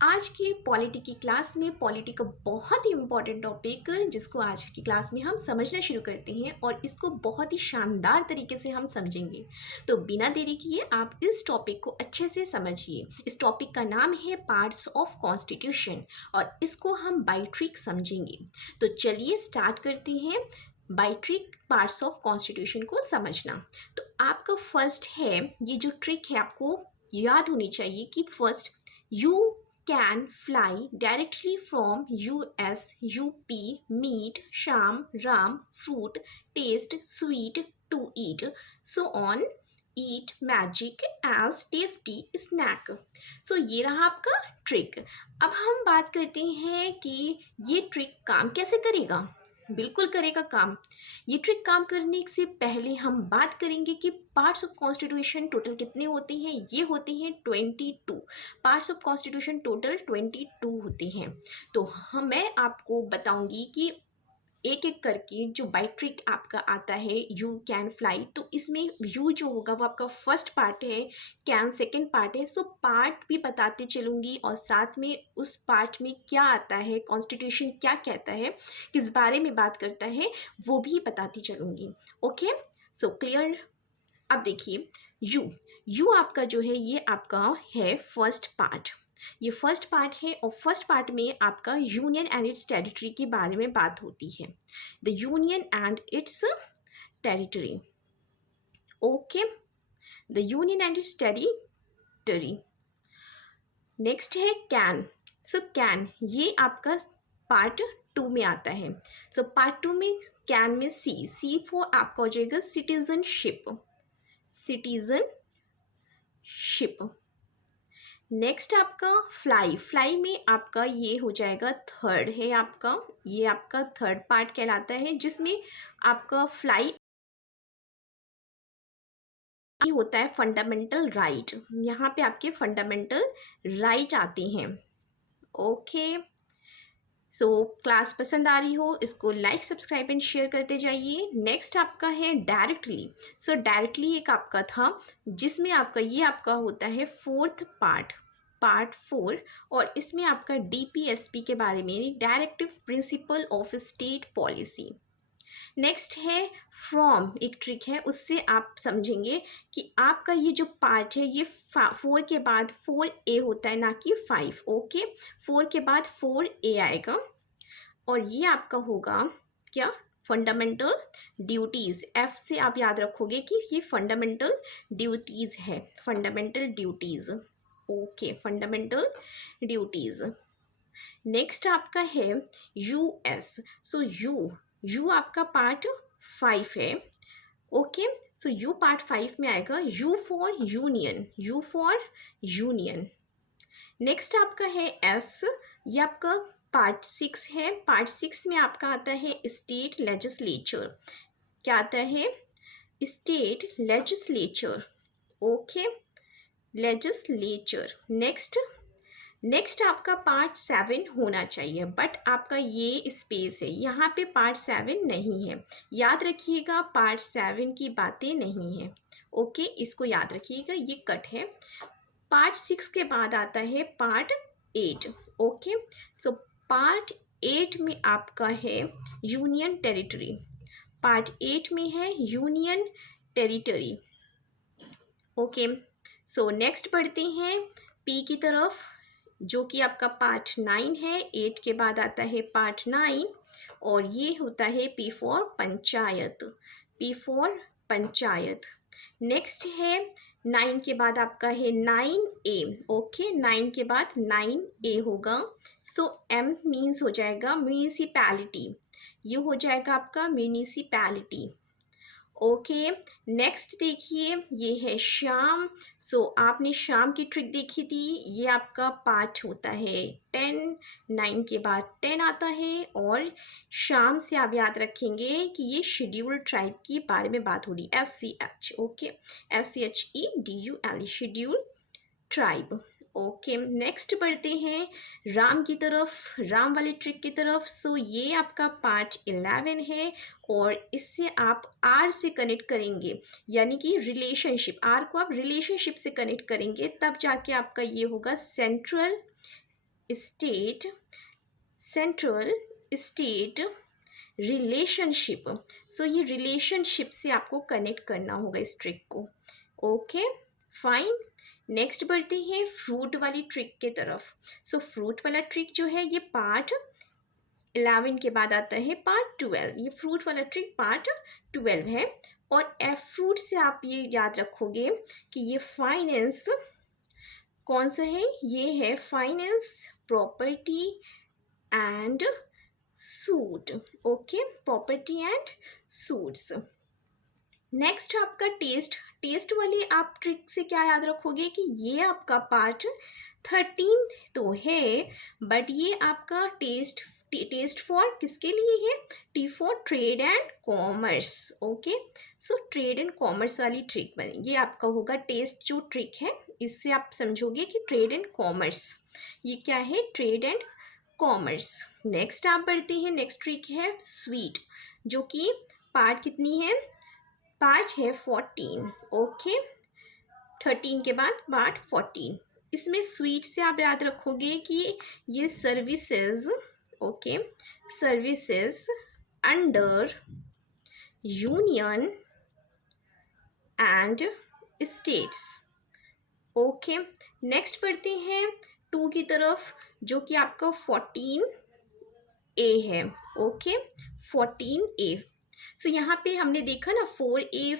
आज की पॉलिटी की क्लास में पॉलिटी का बहुत ही इम्पॉर्टेंट टॉपिक जिसको आज की क्लास में हम समझना शुरू करते हैं और इसको बहुत ही शानदार तरीके से हम समझेंगे। तो बिना देरी किए आप इस टॉपिक को अच्छे से समझिए। इस टॉपिक का नाम है पार्ट्स ऑफ कॉन्स्टिट्यूशन और इसको हम बाय ट्रिक समझेंगे। तो चलिए स्टार्ट करते हैं by trick parts of constitution को समझना। तो आपका फर्स्ट है, ये जो ट्रिक है आपको याद होनी चाहिए कि first you can fly directly from US, UP, meat, sham, ram, fruit, taste, sweet, to eat, so on, eat magic as tasty snack. So ये रहा आपका ट्रिक। अब हम बात करते हैं कि ये ट्रिक काम कैसे करेगा। बिल्कुल करेगा काम। ये ट्रिक काम करने से पहले हम बात करेंगे कि पार्ट्स ऑफ कॉन्स्टिट्यूशन टोटल कितने होते हैं। ये होते हैं 22 पार्ट्स ऑफ कॉन्स्टिट्यूशन, टोटल 22 होते हैं। तो मैं आपको बताऊंगी कि एक एक करके जो बाय ट्रिक आपका आता है यू कैन फ्लाई, तो इसमें यू जो होगा वो आपका फर्स्ट पार्ट है, कैन सेकंड पार्ट है। सो पार्ट भी बताते चलूँगी और साथ में उस पार्ट में क्या आता है, कॉन्स्टिट्यूशन क्या कहता है, किस बारे में बात करता है, वो भी बताती चलूँगी। Okay, so clear. अब देखिए यू आपका जो है ये आपका है फर्स्ट पार्ट। ये फर्स्ट पार्ट है और फर्स्ट पार्ट में आपका यूनियन एंड इट्स टेरिटरी के बारे में बात होती है। The union and it's territory. Okay, the union and it's territory. Next है कैन। सो कैन ये आपका पार्ट 2 में आता है। सो पार्ट 2 में कैन में सी फॉर आपका हो जाएगा सिटीजनशिप। नेक्स्ट आपका फ्लाई में आपका ये हो जाएगा थर्ड है आपका, ये आपका थर्ड पार्ट कहलाता है जिसमें आपका फ्लाई होता है फंडामेंटल राइट। यहाँ पे आपके फंडामेंटल राइट आते हैं। ओके, सो क्लास पसंद आ रही हो इसको लाइक सब्सक्राइब एंड शेयर करते जाइए। नेक्स्ट आपका है डायरेक्टली। सो डायरेक्टली एक आपका था जिसमें आपका ये आपका होता है फोर्थ पार्ट 4, और इसमें आपका DPSP के बारे में, directive principle of state policy. Next है फ्रॉम, एक ट्रिक है उससे आप समझेंगे कि आपका ये जो पार्ट है ये 4 के बाद 4A होता है ना कि 5। ओके, 4 के बाद 4A आएगा और ये आपका होगा क्या, फंडामेंटल ड्यूटीज़। F से आप याद रखोगे कि ये फंडामेंटल ड्यूटीज़ है, fundamental duties. Okay, fundamental duties. Next आपका है US। सो यू आपका पार्ट 5 है। ओके, सो यू पार्ट 5 में आएगा यू फॉर यूनियन। नेक्स्ट आपका है S, ये आपका पार्ट 6 है। पार्ट 6 में आपका आता है स्टेट लेजिस्लेचर। क्या आता है, state legislature. Okay, legislature. Next आपका पार्ट 7 होना चाहिए, बट आपका ये स्पेस है, यहाँ पे पार्ट 7 नहीं है। याद रखिएगा पार्ट 7 की बातें नहीं है। ओके, इसको याद रखिएगा, ये कट है। पार्ट 6 के बाद आता है पार्ट 8। ओके, सो पार्ट 8 में आपका है यूनियन टेरिटरी। पार्ट 8 में है union territory. Okay, so next बढ़ते हैं P की तरफ, जो कि आपका पार्ट 9 है। 8 के बाद आता है पार्ट 9 और ये होता है P फॉर पंचायत। नेक्स्ट है 9 के बाद आपका है 9A। ओके, 9 के बाद 9A होगा। सो M मीन्स हो जाएगा म्यूनिसिपैलिटी, ये हो जाएगा आपका म्यूनिसिपैलिटी। ओके, नेक्स्ट देखिए ये है शाम। सो आपने शाम की ट्रिक देखी थी, ये आपका पार्ट होता है 10। 9 के बाद 10 आता है और शाम से आप याद रखेंगे कि ये शेड्यूल्ड ट्राइब के बारे में बात हो रही, SCH। Okay, SCHEDUL, scheduled tribe. Okay, next बढ़ते हैं राम की तरफ, राम वाली ट्रिक की तरफ। सो ये आपका पार्ट 11 है और इससे आप आर से कनेक्ट करेंगे, यानी कि रिलेशनशिप, आर को आप रिलेशनशिप से कनेक्ट करेंगे, तब जाके आपका ये होगा central state, central state relationship. So ये रिलेशनशिप से आपको कनेक्ट करना होगा इस ट्रिक को। Okay fine. नेक्स्ट बढ़ते हैं फ्रूट वाली ट्रिक के तरफ। सो फ्रूट वाला ट्रिक जो है ये पार्ट 11 के बाद आता है पार्ट 12। ये फ्रूट वाला ट्रिक पार्ट 12 है। और एफ फ्रूट से आप ये याद रखोगे कि ये फाइनेंस कौन सा है, ये है finance, property and suit. Okay, property and suits. Next आपका टेस्ट। टेस्ट वाले आप ट्रिक से क्या याद रखोगे कि ये आपका पार्ट 13 तो है, बट ये आपका टेस्ट फॉर किसके लिए है, T for trade and commerce. Okay, so trade and commerce वाली ट्रिक बनी, ये आपका होगा टेस्ट जो ट्रिक है, इससे आप समझोगे कि ट्रेड एंड कॉमर्स, ये क्या है, ट्रेड एंड कॉमर्स। नेक्स्ट आप बढ़ते हैं, नेक्स्ट ट्रिक है स्वीट, जो कि पार्ट कितनी है, पार्ट है 14। ओके, 13 के बाद पार्ट 14। इसमें स्वीट से आप याद रखोगे कि ये services, okay, services under union and states. Okay, next बढ़ते हैं 2 की तरफ, जो कि आपका 14A है। Okay, 14A। सो यहाँ पे हमने देखा ना 4A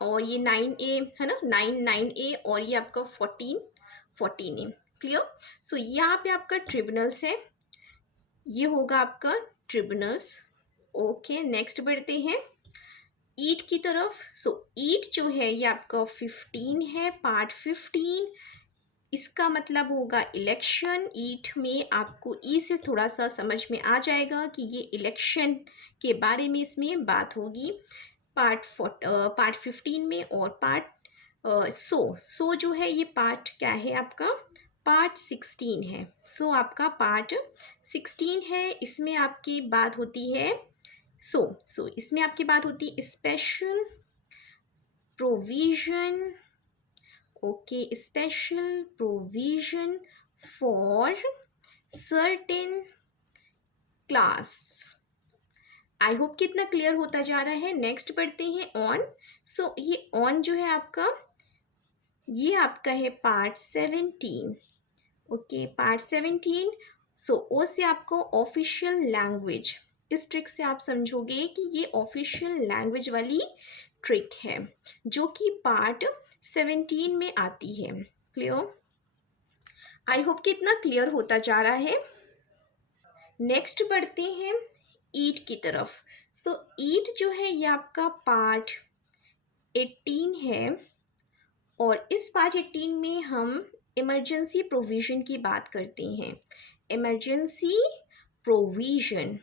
और ये 9A है ना, 9A और ये आपका 14A। क्लियर। सो यहाँ पे आपका ट्रिब्यूनल्स है, ये होगा आपका ट्रिब्यूनल्स। ओके, नेक्स्ट बढ़ते हैं ईट की तरफ। सो ईट जो है ये आपका 15 है, पार्ट 15। इसका मतलब होगा इलेक्शन। ईट में आपको ई से थोड़ा सा समझ में आ जाएगा कि ये इलेक्शन के बारे में इसमें बात होगी पार्ट 15 में। और पार्ट सो जो है ये पार्ट क्या है आपका, पार्ट 16 है। सो आपका पार्ट 16 है, इसमें आपकी बात होती है सो इसमें आपकी बात होती है special provision. Okay, special provision for certain class. I hope कितना क्लियर होता जा रहा है। नेक्स्ट बढ़ते हैं ऑन। सो ये ऑन जो है आपका, ये आपका है पार्ट 17। Okay, part 17। सो ओ से आपको ऑफिशियल लैंग्वेज, इस ट्रिक से आप समझोगे कि ये ऑफिशियल लैंग्वेज वाली ट्रिक है, जो कि पार्ट 17 में आती है। क्लियर। आई होप कि इतना क्लियर होता जा रहा है। नेक्स्ट बढ़ते हैं ईट की तरफ। सो ईट जो है ये आपका पार्ट 18 है, और इस पार्ट 18 में हम इमरजेंसी प्रोविज़न की बात करते हैं। Emergency provision,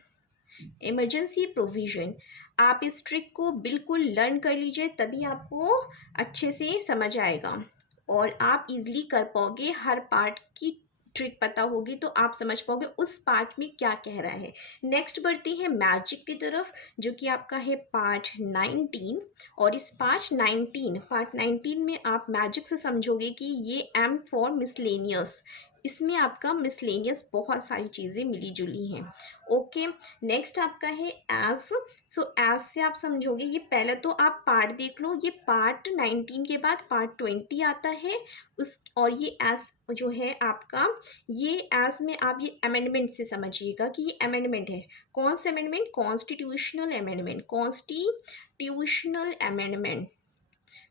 emergency provision. आप इस ट्रिक को बिल्कुल लर्न कर लीजिए, तभी आपको अच्छे से समझ आएगा और आप इजीली कर पाओगे। हर पार्ट की ट्रिक पता होगी तो आप समझ पाओगे उस पार्ट में क्या कह रहा है। नेक्स्ट बढ़ते हैं मैजिक की तरफ, जो कि आपका है पार्ट 19। और इस पार्ट 19 में आप मैजिक से समझोगे कि ये एम फॉर मिसलेनियस, इसमें आपका मिसलेनियस बहुत सारी चीज़ें मिली जुली हैं। ओके, नेक्स्ट आपका है एज। सो एज से आप समझोगे, ये पहले तो आप पार्ट देख लो, ये पार्ट 19 के बाद पार्ट 20 आता है उस, और ये एज जो है आपका, ये एज में आप ये अमेंडमेंट से समझिएगा कि ये अमेंडमेंट है। कौन सा amendment, constitutional amendment, constitutional amendment,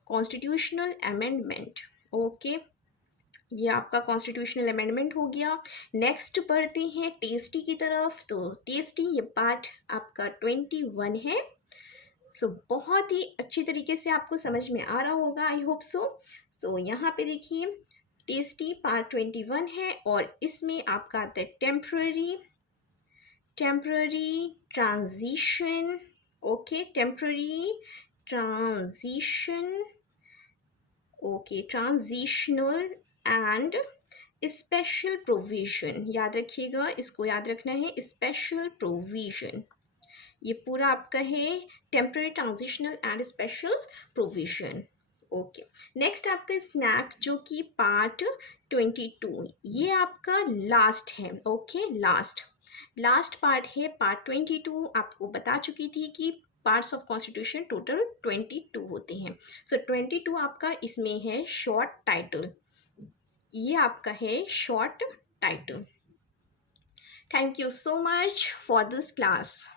constitutional amendment. Okay, ये आपका कॉन्स्टिट्यूशनल अमेंडमेंट हो गया। नेक्स्ट बढ़ते हैं टेस्टी की तरफ। तो टेस्टी ये पार्ट आपका 21 है। सो बहुत ही अच्छी तरीके से आपको समझ में आ रहा होगा, आई होप सो। सो यहाँ पे देखिए टेस्टी पार्ट 21 है, और इसमें आपका आता है temporary transition. Okay, temporary transition, okay, transitional and special provision. याद रखिएगा, इसको याद रखना है, स्पेशल प्रोविज़न। ये पूरा आपका है temporary, transitional and special provision. Okay, next आपका स्नैक जो कि पार्ट 22, ये आपका लास्ट है। ओके, लास्ट पार्ट है पार्ट 22। आपको बता चुकी थी कि पार्ट्स ऑफ कॉन्स्टिट्यूशन टोटल 22 होते हैं। सो 22 आपका इसमें है शॉर्ट टाइटल, ये आपका है short title. Thank you so much for this class.